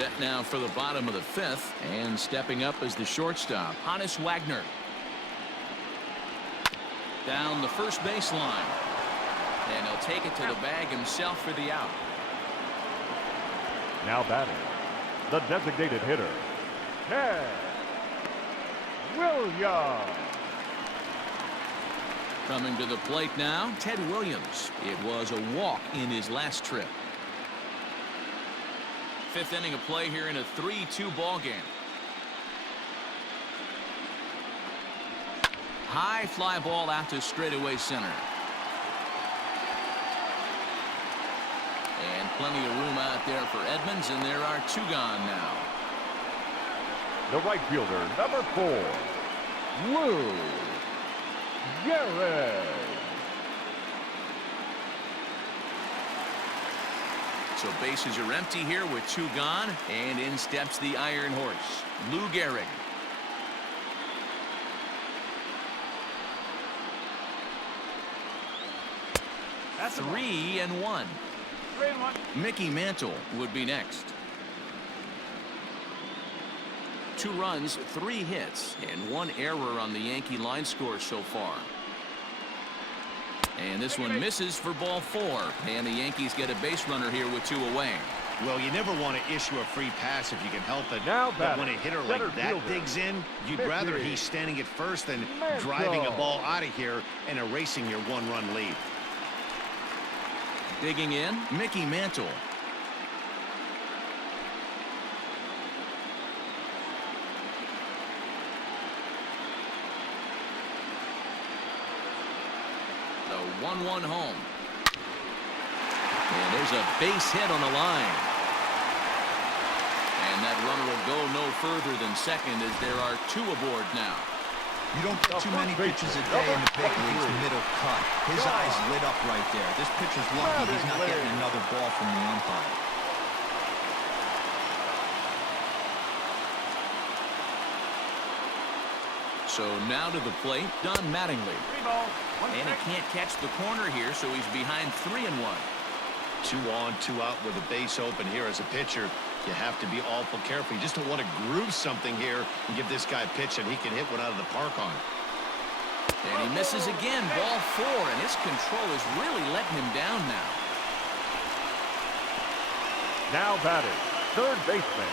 Set now for the bottom of the fifth, and stepping up as the shortstop, Hannes Wagner. Down the first baseline. And he'll take it to the bag himself for the out. Now batting, the designated hitter, Ted Williams. Coming to the plate now, Ted Williams. It was a walk in his last trip. Fifth inning of play here in a 3-2 ball game. High fly ball out to straightaway center. And plenty of room out there for Edmonds, and there are two gone now. The right fielder, number 4, Lou Gehrig. So bases are empty here with two gone, and in steps the Iron Horse, Lou Gehrig. That's 3-1. Mickey Mantle would be next. 2 runs, 3 hits, and 1 error on the Yankee line score so far. And this one misses for ball 4, and the Yankees get a base runner here with 2 away. Well, you never want to issue a free pass if you can help it. Now but when a hitter like that digs in, you'd rather he's standing at first than driving a ball out of here and erasing your 1-run lead. Digging in, Mickey Mantle. The 1-1 home. And there's a base hit on the line. And that runner will go no further than second as there are 2 aboard now. You don't get too many pitches a day in the big leagues middle cut. His eyes lit up right there. This pitcher's lucky he's not getting another ball from the umpire. So now to the plate, Don Mattingly. And he can't catch the corner here, so he's behind 3-1. 2 on, 2 out with a base open here as a pitcher. You have to be awful careful. You just don't want to groove something here and give this guy a pitch and he can hit one out of the park on. And he misses again, ball 4, and his control is really letting him down now. Now batting, third baseman,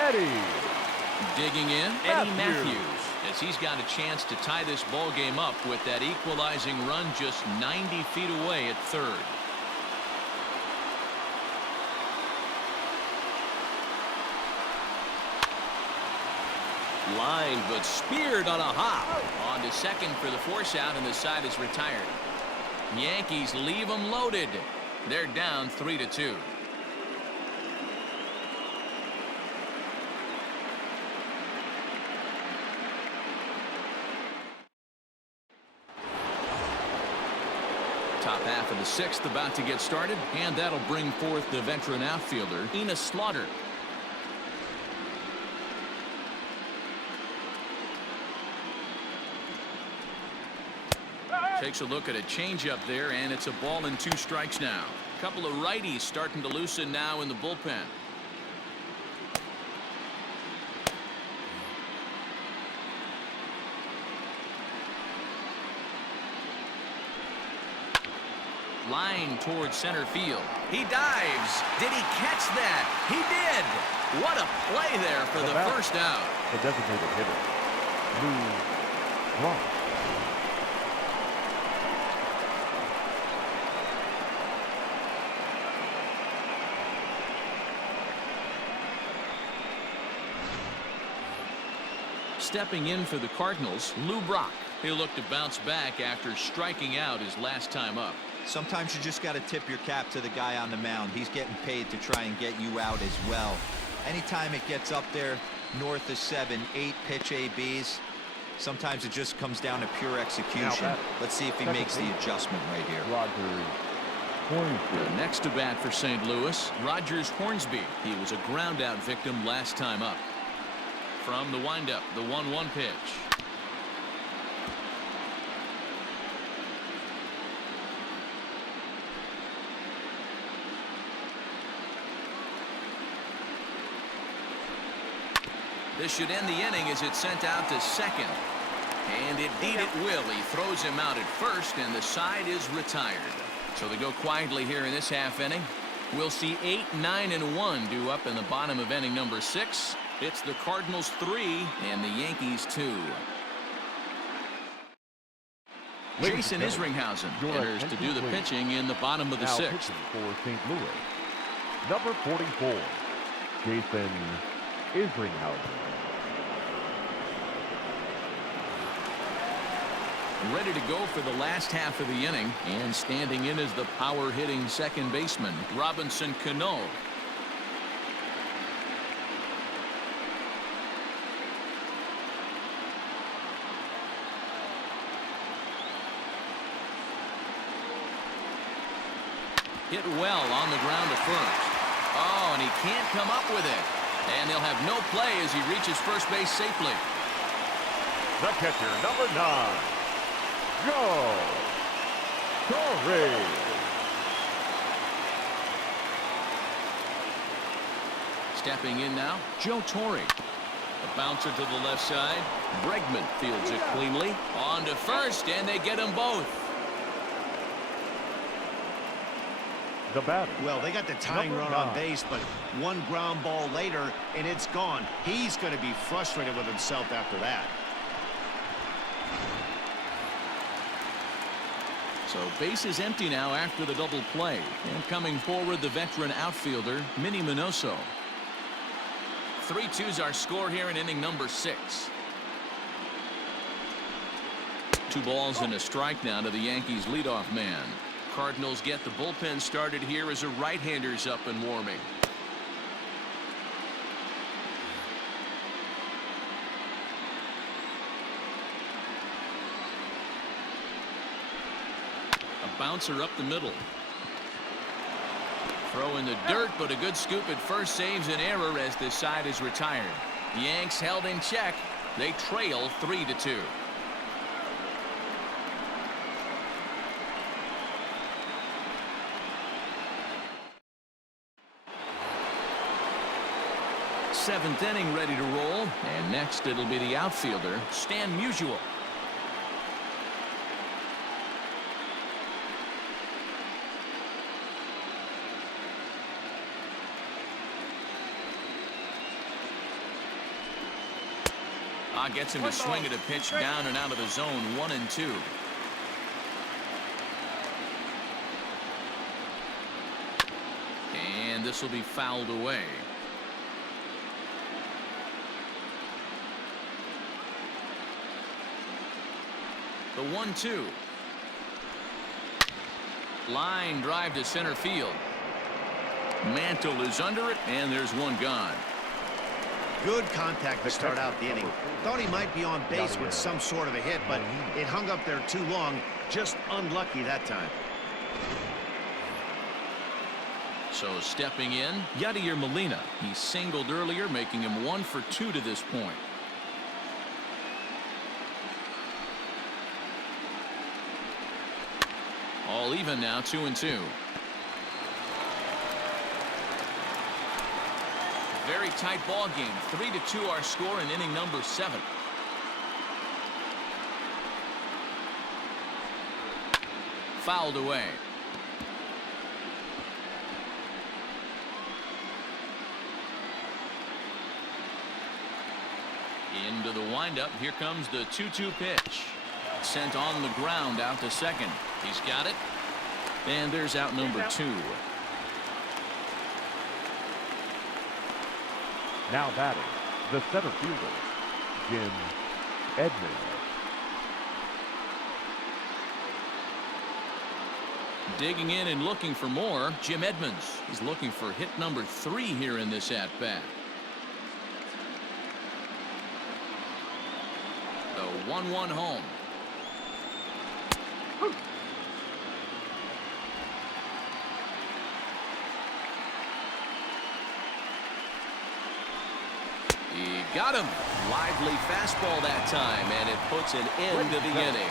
Eddie. Digging in, Eddie Matthews, as he's got a chance to tie this ball game up with that equalizing run just 90 feet away at third. Line, but speared on a hop. On to second for the force out, and the side is retired. Yankees leave them loaded. They're down 3-2. Top half of the 6th about to get started, and that'll bring forth the veteran outfielder, Enos Slaughter. Takes a look at a changeup there, and it's a ball and 2 strikes now. A couple of righties starting to loosen now in the bullpen. Line towards center field. He dives. Did he catch that? He did. What a play there for the first out. The designated hitter, Lou Brock. Stepping in for the Cardinals, Lou Brock. He'll look to bounce back after striking out his last time up. Sometimes you just got to tip your cap to the guy on the mound. He's getting paid to try and get you out as well. Anytime it gets up there north of 7, 8 pitch ABs, sometimes it just comes down to pure execution. Let's see if he makes the adjustment right here. The next to bat for St. Louis, Rogers Hornsby. He was a ground out victim last time up. From the windup, the 1-1 pitch. This should end the inning as it's sent out to second. And indeed it will. He throws him out at first, and the side is retired. So they go quietly here in this half inning. We'll see 8, 9, and 1 due up in the bottom of inning number 6. It's the Cardinals 3 and the Yankees 2. Jason Isringhausen enters to do the pitching in the bottom of the 6th. For St. Louis, number 44, Jason Isringhausen. Ready to go for the last half of the inning, and standing in is the power-hitting second baseman, Robinson Cano. Hit well on the ground to first. Oh, and he can't come up with it. And they'll have no play as he reaches first base safely. The catcher, number 9, Joe Torre. Stepping in now, Joe Torre. A bouncer to the left side. Bregman fields it cleanly. On to first, and they get them both. The batter. Well, they got the tying Number run 9. on base, but one ground ball later, and it's gone. He's going to be frustrated with himself after that. So base is empty now after the double play. And coming forward, the veteran outfielder, Minnie Minoso. 3-2's our score here in inning number 6. 2 balls and a strike now to the Yankees leadoff man. Cardinals get the bullpen started here as a right-hander's up and warming. A bouncer up the middle. Throw in the dirt, but a good scoop at first saves an error as this side is retired. The Yanks held in check. They trail 3-2. Seventh inning ready to roll, and next it'll be the outfielder, Stan Musial. Gets him to swing at a pitch down and out of the zone, 1-2. And this will be fouled away. The 1-2. Line drive to center field. Mantle is under it, and there's one gone. Good contact to start out the inning. Thought he might be on base with some sort of a hit, but it hung up there too long. Just unlucky that time. So stepping in, Yadier Molina. He singled earlier, making him 1 for 2 to this point. All even now, 2-2. Very tight ball game. 3-2 our score in inning number 7. Fouled away. Into the windup. Here comes the 2-2 pitch. Sent on the ground out to second. He's got it. And there's out number 2. Now batting, the center fielder, Jim Edmonds. Digging in and looking for more, Jim Edmonds is looking for hit number 3 here in this at-bat. The 1-1 home. He got him. Lively fastball that time, and it puts an end to the inning.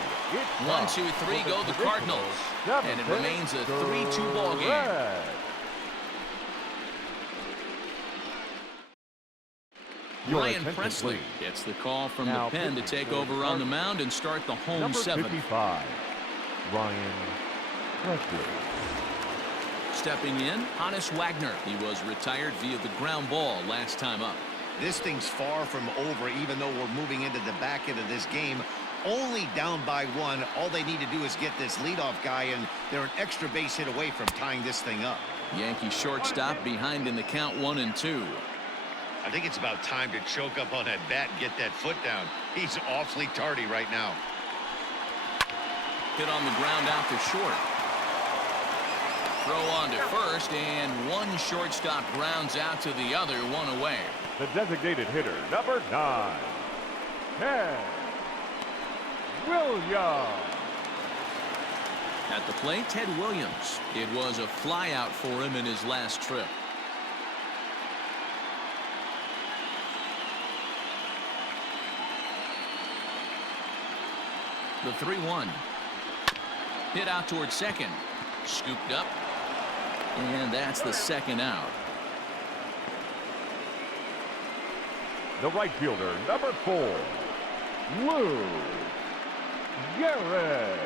1-2-3 go the Cardinals, and it remains a 3-2 ball game. Your Ryan attention, Presley please. gets the call from Now the pen to pitching take for the over on the Cardinals. mound and start the home Number seventh. 55, Ryan Presley. Stepping in, Hannes Wagner. He was retired via the ground ball last time up. This thing's far from over, even though we're moving into the back end of this game. Only down by one. All they need to do is get this leadoff guy, and they're an extra base hit away from tying this thing up. Yankee shortstop behind in the count 1-2. I think it's about time to choke up on that bat and get that foot down. He's awfully tardy right now. Hit on the ground out to short. Throw on to first, and one shortstop grounds out to the other, one away. The designated hitter, number 9, Ted Williams. At the plate, Ted Williams. It was a flyout for him in his last trip. The 3-1. Hit out towards second. Scooped up. And that's the second out. The right fielder, number 4, Lou Gehrig.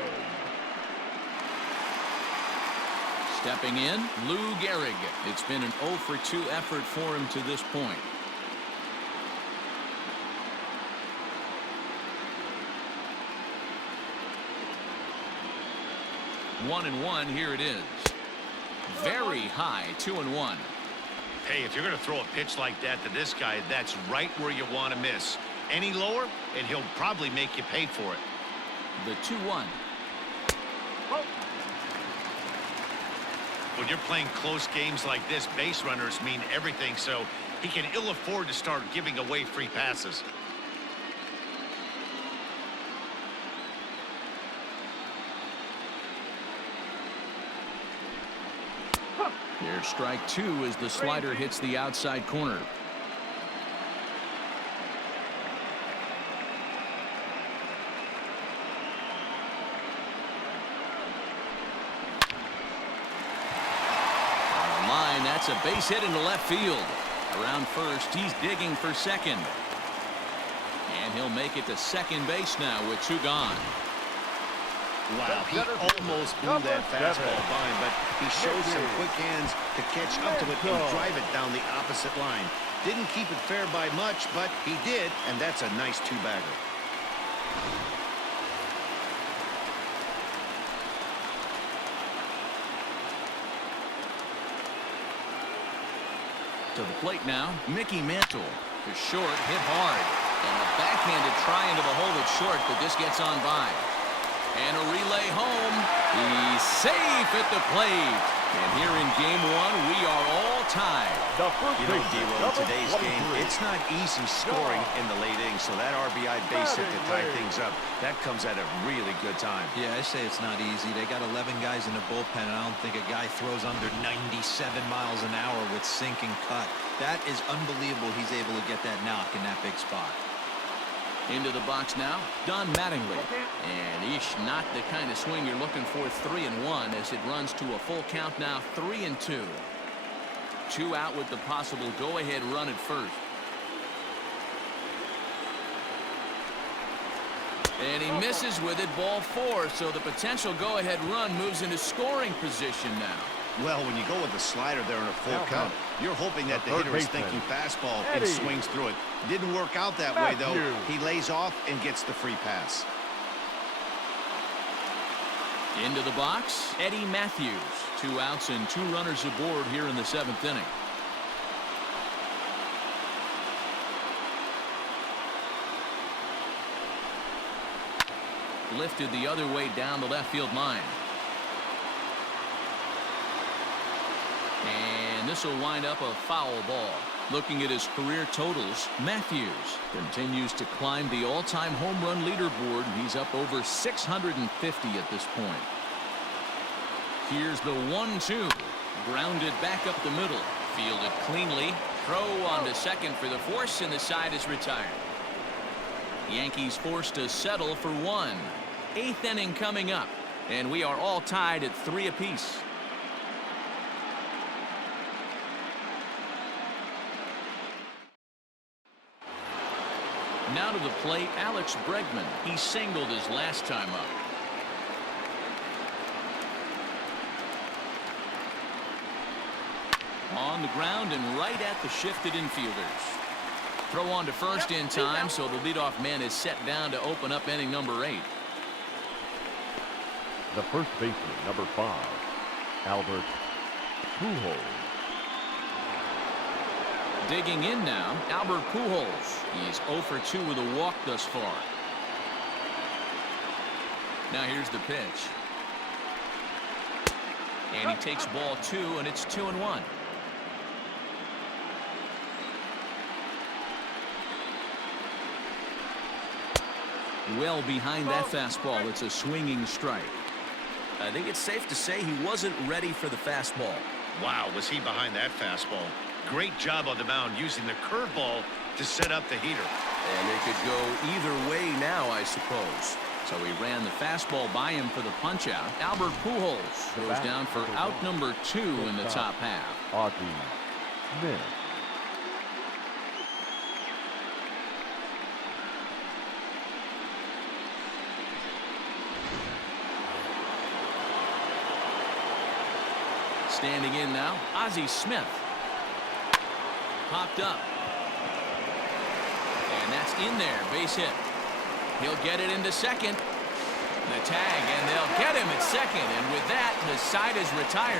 Stepping in, Lou Gehrig. It's been an 0-for-2 effort for him to this point. One and one, here it is. Very high, 2-1. Hey, if you're going to throw a pitch like that to this guy, that's right where you want to miss. Any lower, and he'll probably make you pay for it. The 2-1. When you're playing close games like this, base runners mean everything, so he can ill afford to start giving away free passes. Here's strike 2 as the slider hits the outside corner. On the line, that's a base hit into left field. Around first, he's digging for second. And he'll make it to second base now with 2 gone. Wow, he almost blew that fastball by him, but he showed some quick hands to catch up to it and drive it down the opposite line. Didn't keep it fair by much, but he did, and that's a nice 2-bagger. To the plate now, Mickey Mantle. To short, hit hard. And a backhanded try into the hole at short, but this gets on by. And a relay home. He's safe at the plate. And here in game 1, we are all tied. The first You know, baseman, D-Roll, in number today's game, 23. it's not easy scoring in the late innings, so that RBI base hit to tie things up, that comes at a really good time. Yeah, I say it's not easy. They got 11 guys in the bullpen, and I don't think a guy throws under 97 miles an hour with sink and cut. That is unbelievable he's able to get that knock in that big spot. Into the box now, Don Mattingly. And not the kind of swing you're looking for. 3-1 as it runs to a full count now. 3-2. 2 out with the possible go-ahead run at first. And he misses with it, ball 4. So the potential go-ahead run moves into scoring position now. Well, when you go with the slider there in a full count, you're hoping that the third hitter is baseman, thinking fastball and Eddie swings through it. Didn't work out that way, though. Matthews. He lays off and gets the free pass. Into the box, Eddie Matthews. 2 outs and 2 runners aboard here in the 7th inning. Lifted the other way down the left field line. And this will wind up a foul ball. Looking at his career totals, Matthews continues to climb the all-time home run leaderboard. He's up over 650 at this point. Here's the 1-2. Grounded back up the middle. Fielded cleanly. Throw on to second for the force, and the side is retired. Yankees forced to settle for 1. 8th inning coming up, and we are all tied at 3 apiece. Now to the plate, Alex Bregman. He singled his last time up. On the ground and right at the shifted infielders. Throw on to first in time, so the leadoff man is set down to open up inning number 8. The first baseman, number 5, Albert Pujols. Digging in now, Albert Pujols. He's 0 for 2 with a walk thus far. Now here's the pitch. And he takes ball 2, and it's 2-1. Well behind that fastball. It's a swinging strike. I think it's safe to say he wasn't ready for the fastball. Wow, was he behind that fastball. Great job on the mound using the curveball to set up the heater. And it could go either way now, I suppose. So he ran the fastball by him for the punch-out. Albert Pujols goes down for out number 2 in the top half. Ozzie Smith. Standing in now, Ozzie Smith. Popped up. And that's in there, base hit. He'll get it into second. The tag, and they'll get him at second. And with that, the side is retired.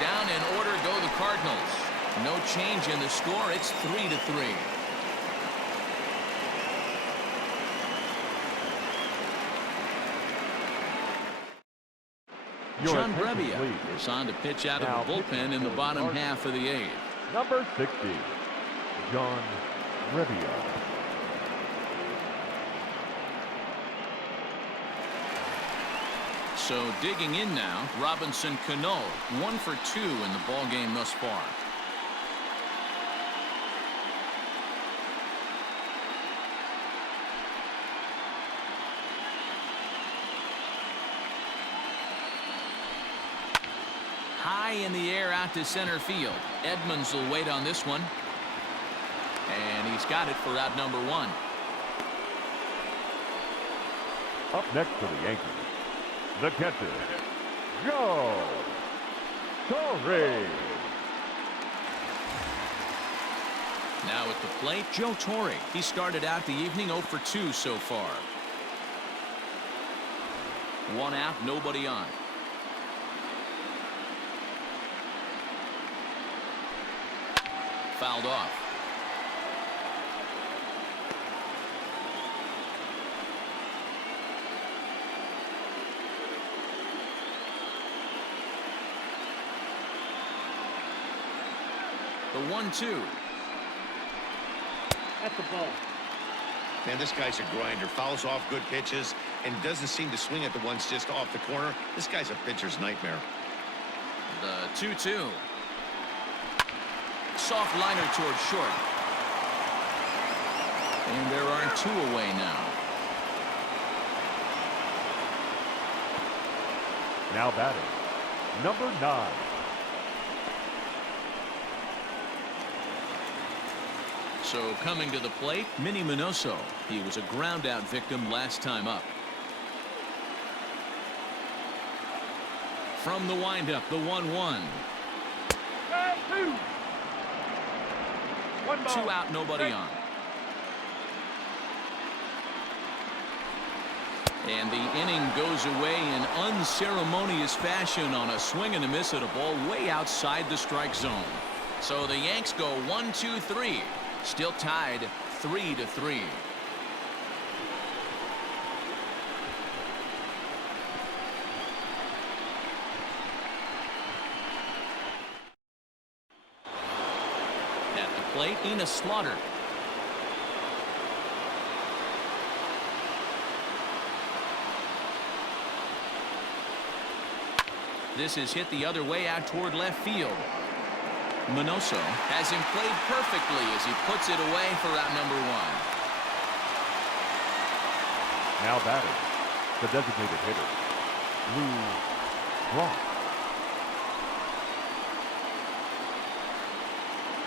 Down in order go the Cardinals. No change in the score. It's 3-3. John Brebbia is on to pitch out of the bullpen in the bottom half of the 8th. Number 60, John Brebbia. So digging in now, Robinson Cano, 1 for 2 in the ball game thus far. High in the air out to center field. Edmonds will wait on this one. And he's got it for out number 1. Up next for the Yankees, the catcher, Joe Torre. Now at the plate, Joe Torre. He started out the evening 0 for 2 so far. 1 out, nobody on. Fouled off. The 1-2. That's the ball. Man, this guy's a grinder. Fouls off good pitches and doesn't seem to swing at the ones just off the corner. This guy's a pitcher's nightmare. The 2-2. Soft liner towards short. And there are 2 away now. Now batting, number 9. So coming to the plate, Minnie Minoso. He was a ground out victim last time up. From the windup, the 1-1. 2 out, nobody on. And the inning goes away in unceremonious fashion on a swing and a miss at a ball way outside the strike zone. So the Yanks go 1-2-3. Still tied 3-3. At the plate, Ina Slaughter. This is hit the other way out toward left field. Minoso has him played perfectly as he puts it away for out number 1. Now batting, the designated hitter, Lou Brock.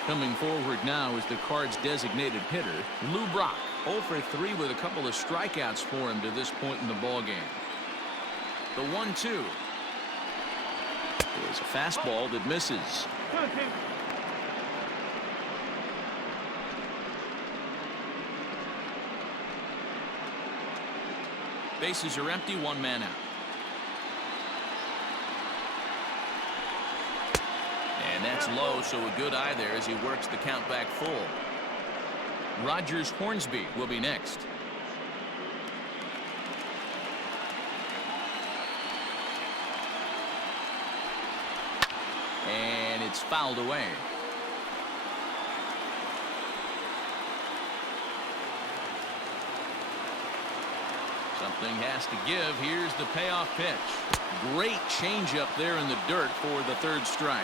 Coming forward now is the Cards' designated hitter, Lou Brock. 0 for 3 with a couple of strikeouts for him to this point in the ballgame. The 1-2 is a fastball that misses. Bases are empty, 1 man out. And that's low, so a good eye there as he works the count back full. Rogers Hornsby will be next. And it's fouled away. Something has to give. Here's the payoff pitch. Great changeup there in the dirt for the 3rd strike.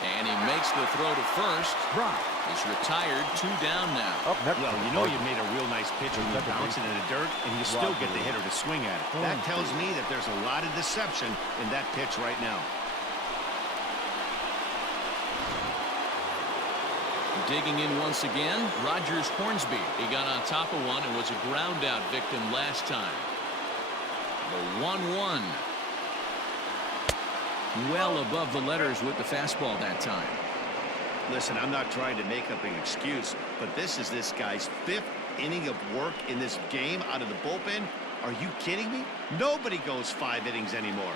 And he makes the throw to first. Brock is retired, 2 down now. Well, you know you made a real nice pitch when you bounce it in the dirt, and you still get the hitter to swing at it. That tells me that there's a lot of deception in that pitch right now. Digging in once again, Rogers Hornsby. He got on top of one and was a ground out victim last time. The 1-1. Well above the letters with the fastball that time. Listen, I'm not trying to make up an excuse, but this is this guy's 5th inning of work in this game out of the bullpen. Are you kidding me? Nobody goes 5 innings anymore.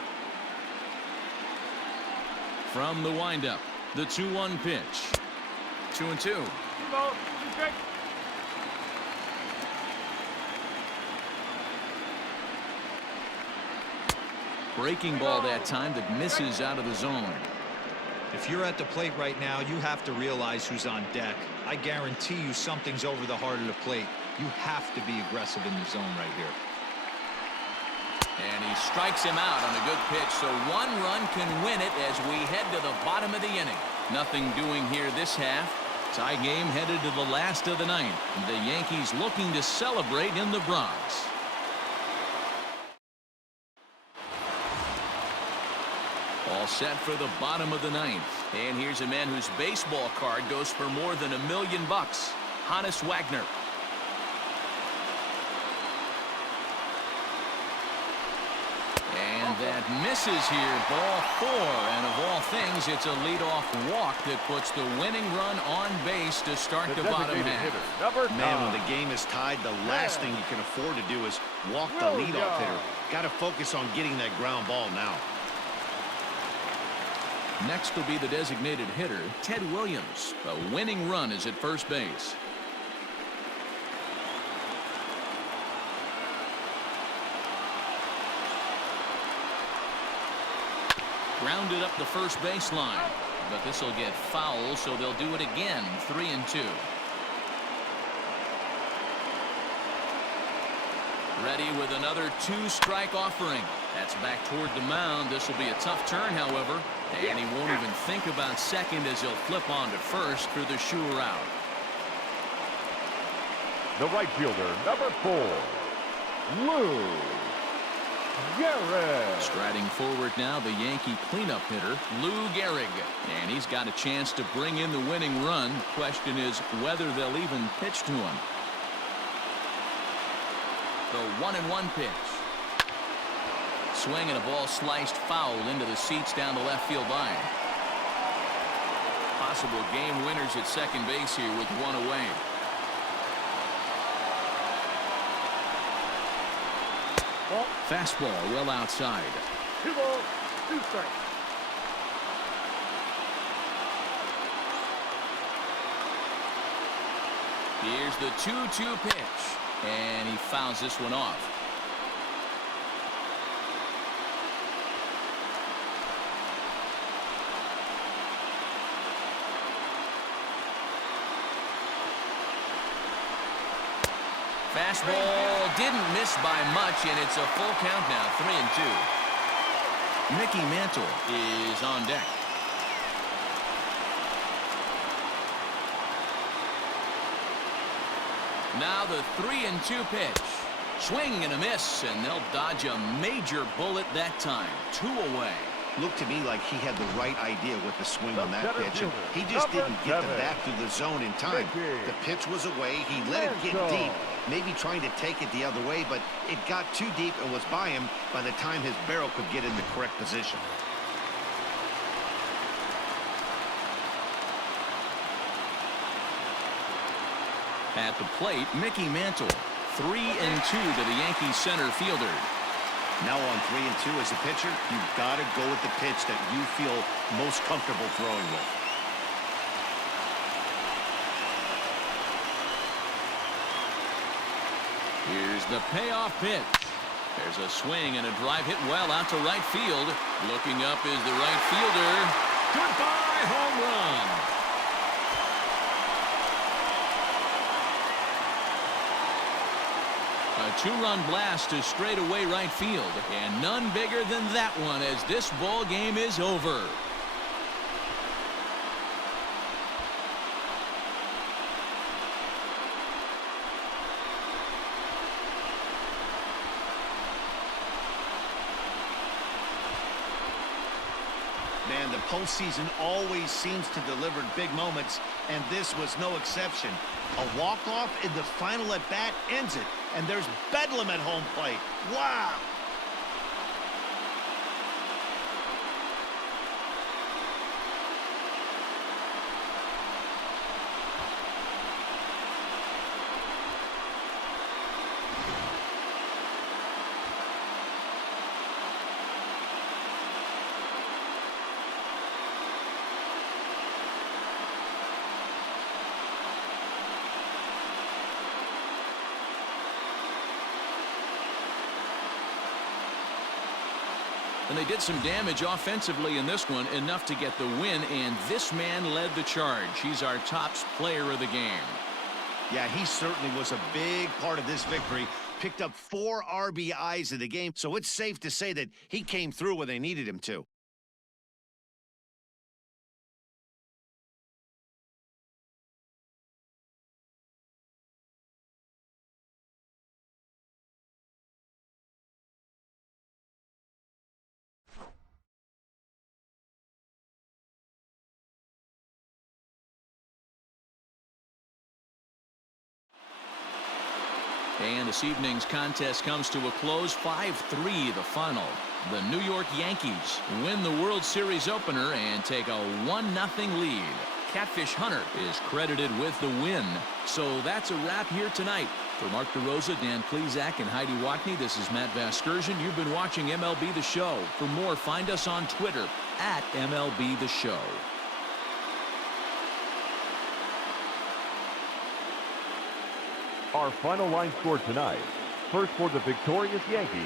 From the windup, the 2-1 pitch. 2-2. Breaking ball that time that misses out of the zone. If you're at the plate right now, you have to realize who's on deck. I guarantee you something's over the heart of the plate. You have to be aggressive in the zone right here. And he strikes him out on a good pitch, so 1 run can win it as we head to the bottom of the inning. Nothing doing here this half. Tie game headed to the last of the 9th. The Yankees looking to celebrate in the Bronx. All set for the bottom of the 9th. And here's a man whose baseball card goes for more than $1 million. Honus Wagner. And that misses here. Ball 4. And of all things, it's a leadoff walk that puts the winning run on base to start the bottom half. Man, when the game is tied, the last thing you can afford to do is walk the leadoff hitter. Got to focus on getting that ground ball now. Next will be the designated hitter, Ted Williams. A winning run is at first base. Grounded up the first baseline, but this will get foul, so they'll do it again. 3-2. Ready with another 2-strike offering. That's back toward the mound. This will be a tough turn, however, and he won't even think about second as he'll flip on to first for the sure out. The right fielder, number 4, Lou Gehrig. Striding forward now, the Yankee cleanup hitter, Lou Gehrig. And he's got a chance to bring in the winning run. Question is whether they'll even pitch to him. The 1-1 pitch. Swing and a ball sliced foul into the seats down the left field line. Possible game winners at second base here with 1 away. Fastball well outside. 2 balls, 2 strikes. Here's the 2-2 pitch, and he fouls this one off. Fastball didn't miss by much, and it's a full count now, 3-2. Mickey Mantle is on deck. Now the 3-2 pitch. Swing and a miss, and they'll dodge a major bullet that time. 2 away. Looked to me like he had the right idea with the swing on that pitch, and he fielder, just number didn't get the 7. bat through the zone in time. Mickey. The pitch was away. He let it get deep, maybe trying to take it the other way, but it got too deep and was by him by the time his barrel could get in the correct position. At the plate, Mickey Mantle. 3-2 to the Yankees center fielder. Now on 3-2 as a pitcher, you've got to go with the pitch that you feel most comfortable throwing with. Here's the payoff pitch. There's a swing and a drive hit well out to right field. Looking up is the right fielder. Goodbye, home run. A 2-run blast to straightaway right field, and none bigger than that one as this ball game is over. Man, the postseason always seems to deliver big moments, and this was no exception. A walk-off in the final at-bat ends it, and there's bedlam at home plate. Wow! And they did some damage offensively in this one, enough to get the win, and this man led the charge. He's our top player of the game. Yeah, he certainly was a big part of this victory. Picked up 4 RBIs in the game, so it's safe to say that he came through when they needed him to. And this evening's contest comes to a close. 5-3 the final. The New York Yankees win the World Series opener and take a 1-0 lead. Catfish Hunter is credited with the win. So that's a wrap here tonight. For Mark DeRosa, Dan Plezak, and Heidi Watney, this is Matt Vasgersian. You've been watching MLB The Show. For more, find us on Twitter at MLB The Show. Our final line score tonight. First for the victorious Yankees.